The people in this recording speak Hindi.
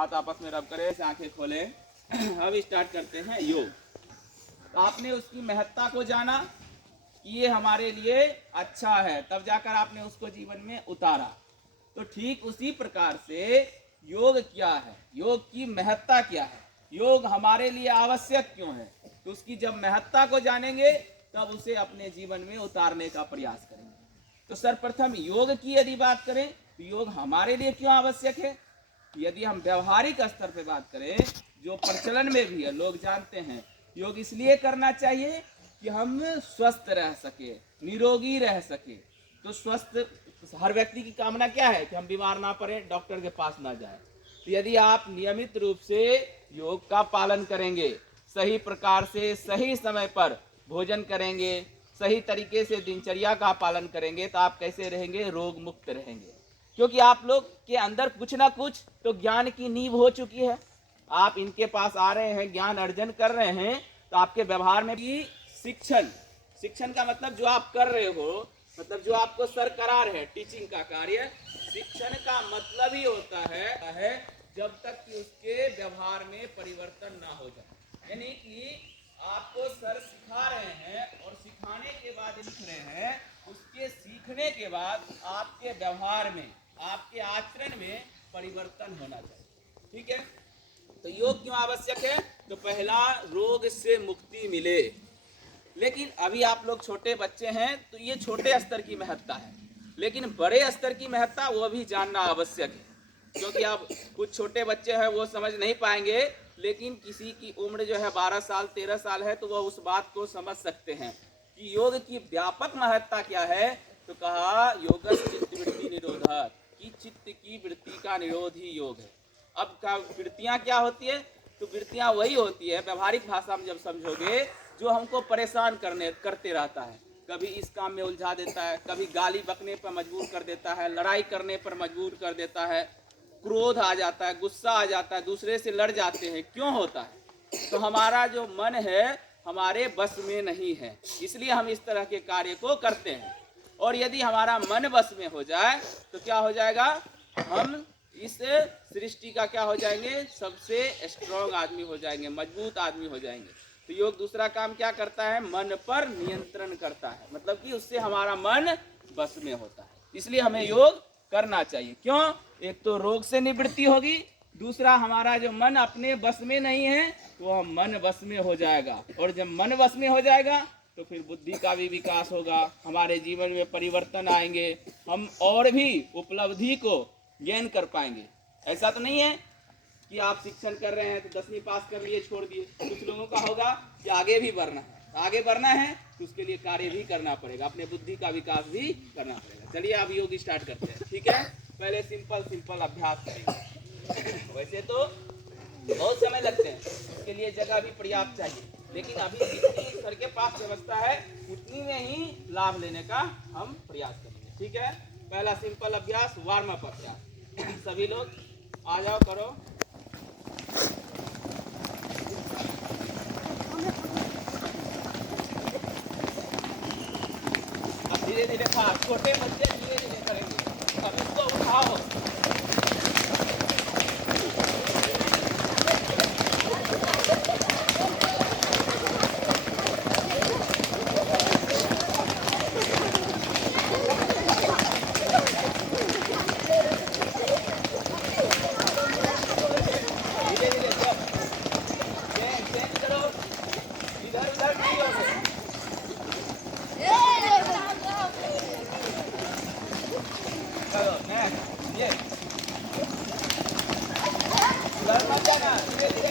हाथ आपस में रब करें, आंखें खोलें। अब स्टार्ट करते हैं योग। तो आपने उसकी महत्ता को जाना कि ये हमारे लिए अच्छा है, तब जाकर आपने उसको जीवन में उतारा। तो ठीक उसी प्रकार से योग क्या है, योग की महत्ता क्या है, योग हमारे लिए आवश्यक क्यों है, तो उसकी जब महत्ता को जानेंगे तब उसे अपने जीवन में उतारने का प्रयास करेंगे। तो सर्वप्रथम योग की यदि बात करें तो योग हमारे लिए क्यों आवश्यक है। यदि हम व्यवहारिक स्तर पर बात करें, जो प्रचलन में भी है, लोग जानते हैं योग इसलिए करना चाहिए कि हम स्वस्थ रह सके, निरोगी रह सके। तो स्वस्थ हर व्यक्ति की कामना क्या है कि हम बीमार ना पड़े, डॉक्टर के पास ना जाए। तो यदि आप नियमित रूप से योग का पालन करेंगे, सही प्रकार से सही समय पर भोजन करेंगे, सही तरीके से दिनचर्या का पालन करेंगे, तो आप कैसे रहेंगे, रोग मुक्त रहेंगे। क्योंकि आप लोग के अंदर कुछ ना कुछ तो ज्ञान की नींव हो चुकी है। आप इनके पास आ रहे हैं, ज्ञान अर्जन कर रहे हैं, तो आपके व्यवहार में भी शिक्षण का मतलब जो आप कर रहे हो, मतलब जो आपको सरकरार है टीचिंग का कार्य, शिक्षण का मतलब ही होता है जब तक कि उसके व्यवहार में परिवर्तन ना हो जाए। यानी कि आपको सर सिखा रहे हैं और सिखाने के बाद लिख रहे हैं, उसके सीखने के बाद आपके व्यवहार में, आपके आचरण में परिवर्तन होना चाहिए। ठीक है, तो योग क्यों आवश्यक है, तो पहला, रोग से मुक्ति मिले। लेकिन अभी आप लोग छोटे बच्चे हैं तो ये छोटे स्तर की महत्ता है, लेकिन बड़े स्तर की महत्ता वो भी जानना आवश्यक है। क्योंकि अब कुछ छोटे बच्चे हैं वो समझ नहीं पाएंगे, लेकिन किसी की उम्र जो है 12 साल 13 साल है तो वह उस बात को समझ सकते हैं कि योग की व्यापक महत्ता क्या है। तो कहा योगस् चित्त वृत्ति निरोधः, कि चित्त की वृत्ति का निरोध ही योग है। अब क्या वृत्तियां क्या होती है, तो वृत्तियां वही होती है, व्यवहारिक भाषा में जब समझोगे, जो हमको परेशान करते रहता है। कभी इस काम में उलझा देता है, कभी गाली बकने पर मजबूर कर देता है, लड़ाई करने पर मजबूर कर देता है, क्रोध आ जाता है, गुस्सा आ जाता है, दूसरे से लड़ जाते हैं। क्यों होता है, तो हमारा जो मन है हमारे बस में नहीं है, इसलिए हम इस तरह के कार्य को करते हैं। और यदि हमारा मन बस में हो जाए तो क्या हो जाएगा, हम इस सृष्टि का क्या हो जाएंगे, सबसे स्ट्रॉन्ग आदमी हो जाएंगे, मजबूत आदमी हो जाएंगे। तो योग दूसरा काम क्या करता है, मन पर नियंत्रण करता है, मतलब कि उससे हमारा मन बस में होता है। इसलिए हमें योग करना चाहिए। क्यों, एक तो रोग से निवृत्ति होगी, दूसरा हमारा जो मन अपने बस में नहीं है वो मन बस में हो जाएगा, और जब मन बस में हो जाएगा तो फिर बुद्धि का भी विकास होगा, हमारे जीवन में परिवर्तन आएंगे, हम और भी उपलब्धि को गेन कर पाएंगे। ऐसा तो नहीं है कि आप शिक्षण कर रहे हैं तो 10वीं पास कर लिए छोड़ दिए। कुछ लोगों का होगा कि आगे भी बढ़ना है, आगे बढ़ना है तो उसके लिए कार्य भी करना पड़ेगा, अपने बुद्धि का विकास भी करना पड़ेगा। चलिए अब योग स्टार्ट करते हैं। ठीक है, पहले सिंपल अभ्यास करेंगे। वैसे तो बहुत समय लगते हैं, उसके लिए जगह भी पर्याप्त चाहिए, लेकिन अभी जितनी सर के पास व्यवस्था है उतनी में ही लाभ लेने का हम प्रयास करेंगे। ठीक है, पहला सिंपल अभ्यास, वार्म अप अभ्यास। सभी लोग आ जाओ, करो। अब धीरे धीरे खा, छोटे बच्चे धीरे धीरे करेंगे। अब इसको उठाओ, धीरे धीरे